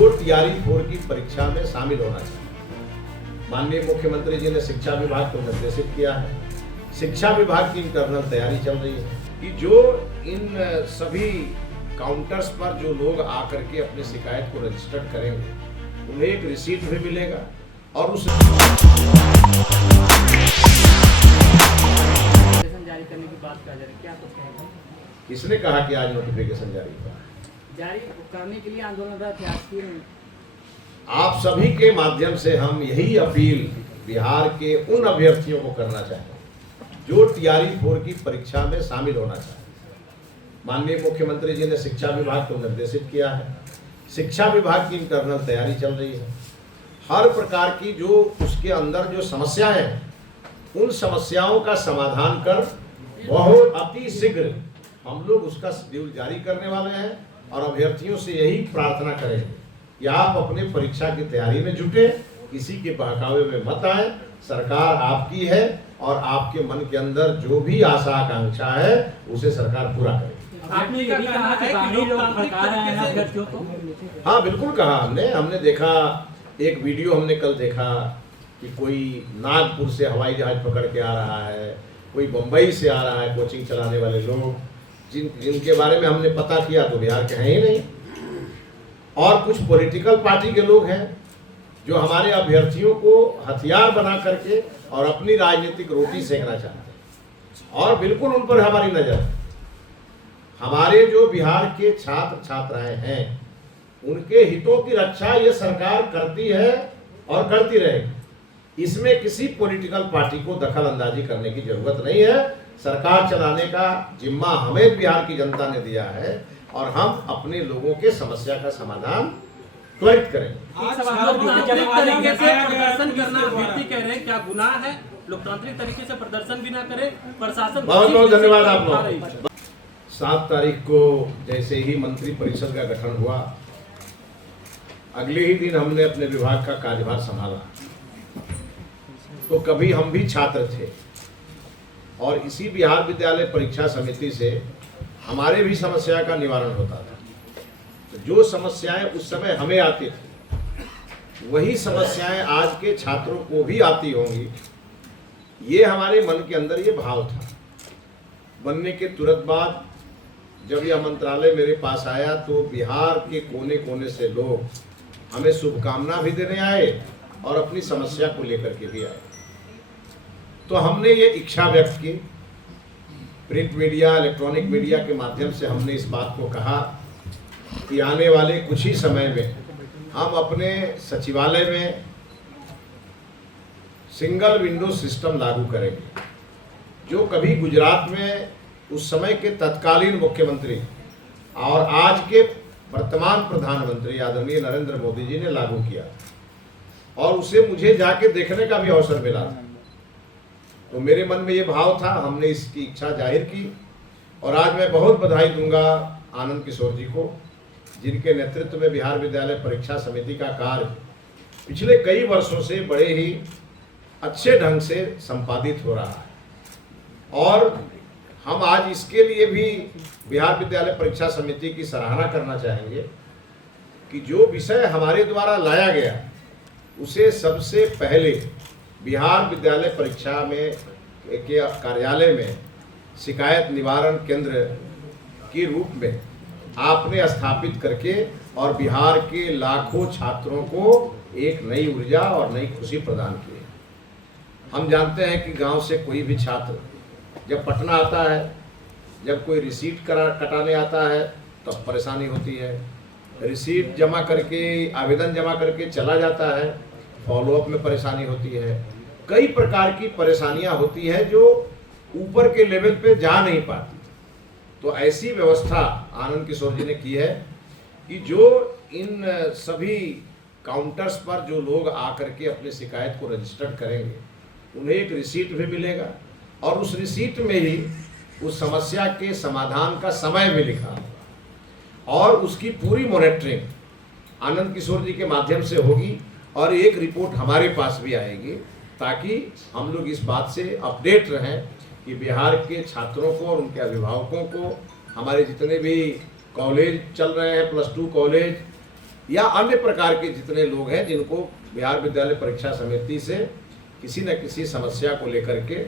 जो टीआरई 4 की परीक्षा में शामिल होना चाहिए। माननीय मुख्यमंत्री जी ने शिक्षा विभाग को निर्देशित किया है। शिक्षा विभाग की इंटरनल तैयारी चल रही है कि जो इन सभी काउंटर्स पर जो लोग आकर के अपनी शिकायत को रजिस्टर करेंगे उन्हें एक रिसीट भी मिलेगा और उस जारी करने की बात कहा जा रही है, क्या कुछ कहेंगे? किसने कहा कि आज नोटिफिकेशन जारी हुआ? जारी करने के लिए आंदोलनरत थे। आप सभी के माध्यम से हम यही अपील बिहार के उन अभ्यर्थियों को करना चाहते हैं जो टीआरई 4 की परीक्षा में शामिल होना चाहते हैं। माननीय मुख्यमंत्री जी ने शिक्षा विभाग को निर्देशित किया है। शिक्षा विभाग की इंटरनल तैयारी चल रही है। हर प्रकार की जो उसके अंदर जो समस्याएं हैं उन समस्याओं का समाधान कर बहुत अति शीघ्र हम लोग उसका शेड्यूल जारी करने वाले हैं और अभ्यर्थियों से यही प्रार्थना करेंगे कि आप अपने परीक्षा की तैयारी में जुटे, किसी के बहकावे में मत आए। सरकार आपकी है और आपके मन के अंदर जो भी आशा आकांक्षा है उसे सरकार पूरा करेगी। आपने ये भी कहा कि बागी लोग भड़का रहे हैं अभ्यर्थियों को। हाँ, बिल्कुल कहा हमने देखा, एक वीडियो हमने कल देखा कि कोई नागपुर से हवाई जहाज पकड़ के आ रहा है, कोई बम्बई से आ रहा है, कोचिंग चलाने वाले लोग जिनके बारे में हमने पता किया तो बिहार के हैं ही नहीं, और कुछ पॉलिटिकल पार्टी के लोग हैं जो हमारे अभ्यर्थियों को हथियार बना करके और अपनी राजनीतिक रोटी सेकना चाहते हैं। और बिल्कुल उन पर हमारी नजर, हमारे जो बिहार के छात्र छात्राएं हैं उनके हितों की रक्षा ये सरकार करती है और करती रहेगी। इसमें किसी पॉलिटिकल पार्टी को दखल अंदाजी करने की जरूरत नहीं है। सरकार चलाने का जिम्मा हमें बिहार की जनता ने दिया है और हम अपने लोगों के समस्या का समाधान त्वरित करेंगे। लोकतांत्रिक तरीके से प्रदर्शन करना अभ्यर्थी कह रहे हैं, क्या गुनाह है? लोकतांत्रिक तरीके से प्रदर्शन भी ना करे, प्रशासन। बहुत बहुत धन्यवाद आप लोग। 7 तारीख को जैसे ही मंत्री परिषद का गठन हुआ, अगले ही दिन हमने अपने विभाग का कार्यभार संभाला। तो कभी हम भी छात्र थे और इसी बिहार विद्यालय परीक्षा समिति से हमारे भी समस्या का निवारण होता था। तो जो समस्याएं उस समय हमें आती थी वही समस्याएं आज के छात्रों को भी आती होंगी, ये हमारे मन के अंदर ये भाव था। बनने के तुरंत बाद जब यह मंत्रालय मेरे पास आया तो बिहार के कोने कोने से लोग हमें शुभकामना भी देने आए और अपनी समस्या को लेकर के भी आए। तो हमने ये इच्छा व्यक्त की, प्रिंट मीडिया, इलेक्ट्रॉनिक मीडिया के माध्यम से हमने इस बात को कहा कि आने वाले कुछ ही समय में हम अपने सचिवालय में सिंगल विंडो सिस्टम लागू करेंगे, जो कभी गुजरात में उस समय के तत्कालीन मुख्यमंत्री और आज के वर्तमान प्रधानमंत्री आदरणीय नरेंद्र मोदी जी ने लागू किया और उसे मुझे जाके देखने का भी अवसर मिला था। तो मेरे मन में ये भाव था, हमने इसकी इच्छा जाहिर की और आज मैं बहुत बधाई दूंगा आनंद किशोर जी को, जिनके नेतृत्व में बिहार विद्यालय परीक्षा समिति का कार्य पिछले कई वर्षों से बड़े ही अच्छे ढंग से संपादित हो रहा है। और हम आज इसके लिए भी बिहार विद्यालय परीक्षा समिति की सराहना करना चाहेंगे कि जो विषय हमारे द्वारा लाया गया उसे सबसे पहले बिहार विद्यालय परीक्षा में के कार्यालय में शिकायत निवारण केंद्र के रूप में आपने स्थापित करके और बिहार के लाखों छात्रों को एक नई ऊर्जा और नई खुशी प्रदान की है। हम जानते हैं कि गांव से कोई भी छात्र जब पटना आता है, जब कोई रिसीट कटाने आता है तब परेशानी होती है। रिसीट जमा करके, आवेदन जमा करके चला जाता है, फॉलोअप में परेशानी होती है। कई प्रकार की परेशानियां होती है जो ऊपर के लेवल पे जा नहीं पाती। तो ऐसी व्यवस्था आनंद किशोर जी ने की है कि जो इन सभी काउंटर्स पर जो लोग आकर के अपनी शिकायत को रजिस्टर करेंगे उन्हें एक रिसीट भी मिलेगा और उस रिसीट में ही उस समस्या के समाधान का समय भी लिखा होगा और उसकी पूरी मॉनिटरिंग आनंद किशोर जी के माध्यम से होगी और एक रिपोर्ट हमारे पास भी आएगी, ताकि हम लोग इस बात से अपडेट रहें कि बिहार के छात्रों को और उनके अभिभावकों को हमारे जितने भी कॉलेज चल रहे हैं, +2 कॉलेज, या अन्य प्रकार के जितने लोग हैं जिनको बिहार विद्यालय परीक्षा समिति से किसी न किसी समस्या को लेकर के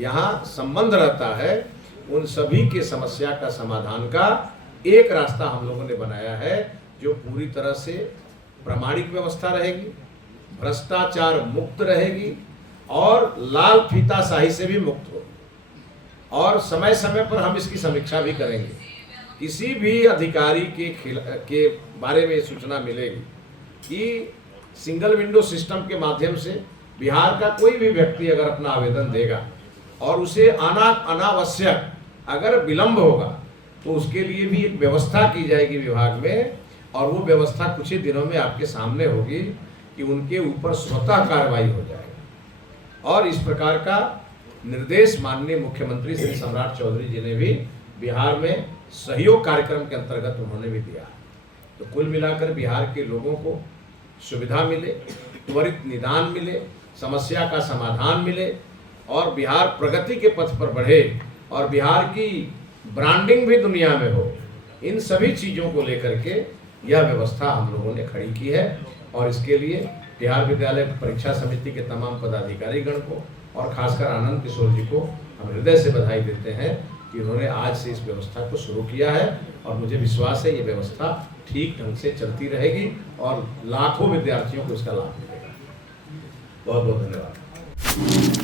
यहाँ संबंध रहता है, उन सभी के समस्या का समाधान का एक रास्ता हम लोगों ने बनाया है, जो पूरी तरह से प्रामाणिक व्यवस्था रहेगी, भ्रष्टाचार मुक्त रहेगी और लाल फीताशाही से भी मुक्त होगी। और समय समय पर हम इसकी समीक्षा भी करेंगे। किसी भी अधिकारी के बारे में सूचना मिलेगी कि सिंगल विंडो सिस्टम के माध्यम से बिहार का कोई भी व्यक्ति अगर अपना आवेदन देगा और उसे अनावश्यक अगर विलंब होगा तो उसके लिए भी एक व्यवस्था की जाएगी विभाग में, और वो व्यवस्था कुछ ही दिनों में आपके सामने होगी कि उनके ऊपर स्वतः कार्रवाई हो जाएगी। और इस प्रकार का निर्देश माननीय मुख्यमंत्री श्री सम्राट चौधरी जी ने भी बिहार में सहयोग कार्यक्रम के अंतर्गत उन्होंने भी दिया। तो कुल मिलाकर बिहार के लोगों को सुविधा मिले, त्वरित निदान मिले, समस्या का समाधान मिले और बिहार प्रगति के पथ पर बढ़े और बिहार की ब्रांडिंग भी दुनिया में हो, इन सभी चीज़ों को लेकर के यह व्यवस्था हम लोगों ने खड़ी की है। और इसके लिए बिहार विद्यालय परीक्षा समिति के तमाम पदाधिकारीगण को और खासकर आनंद किशोर जी को हम हृदय से बधाई देते हैं कि उन्होंने आज से इस व्यवस्था को शुरू किया है। और मुझे विश्वास है ये व्यवस्था ठीक ढंग से चलती रहेगी और लाखों विद्यार्थियों को इसका लाभ मिलेगा। बहुत बहुत धन्यवाद।